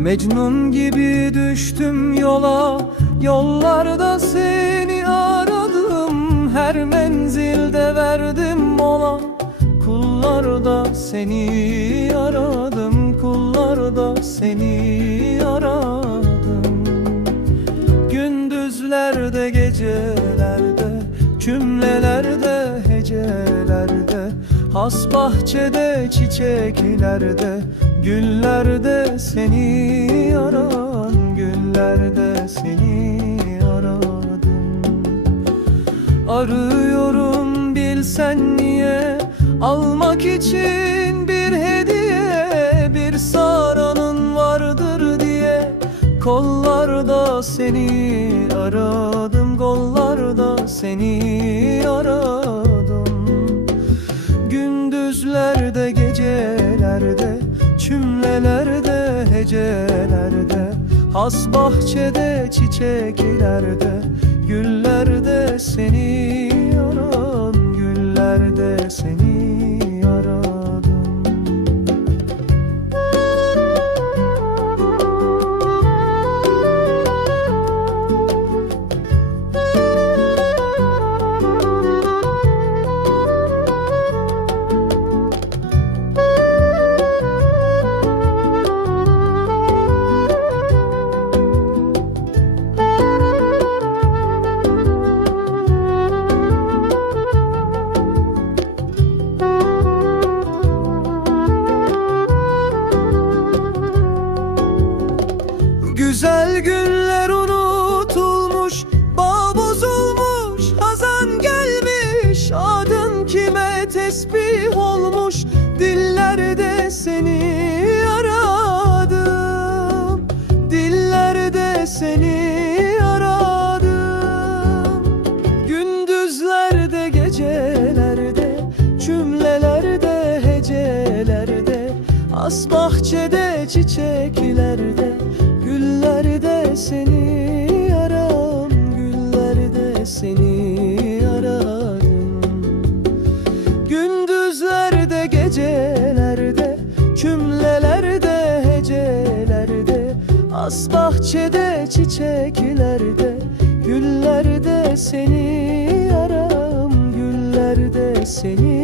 Mecnun gibi düştüm yola Yollarda seni aradım. Her menzilde verdim mola. Kullarda seni aradım Kullarda seni aradım. Gündüzlerde gecelerde Cümlelerde hecelerde Has bahçede çiçeklerde Güllerde seni Arıyorum bilsen niye? Almak için bir hediye Bir saranın vardır diye. Kollarda seni aradım Kollarda seni aradım. Gündüzlerde gecelerde Cümlelerde hecelerde Has bahçede çiçeklerde Güllerde seni Güzel günler unutulmuş Bağ bozulmuş Hazan gelmiş. Adın kime tesbih olmuş? Dillerde seni aradım. Dillerde seni aradım. Gündüzlerde gecelerde Cümlelerde hecelerde As bahçede çiçeklerde Güllerde seni aram Güllerde seni aradım. Gündüzlerde gecelerde Cümlelerde hecelerde As bahçede çiçeklerde Güllerde seni aram Güllerde seni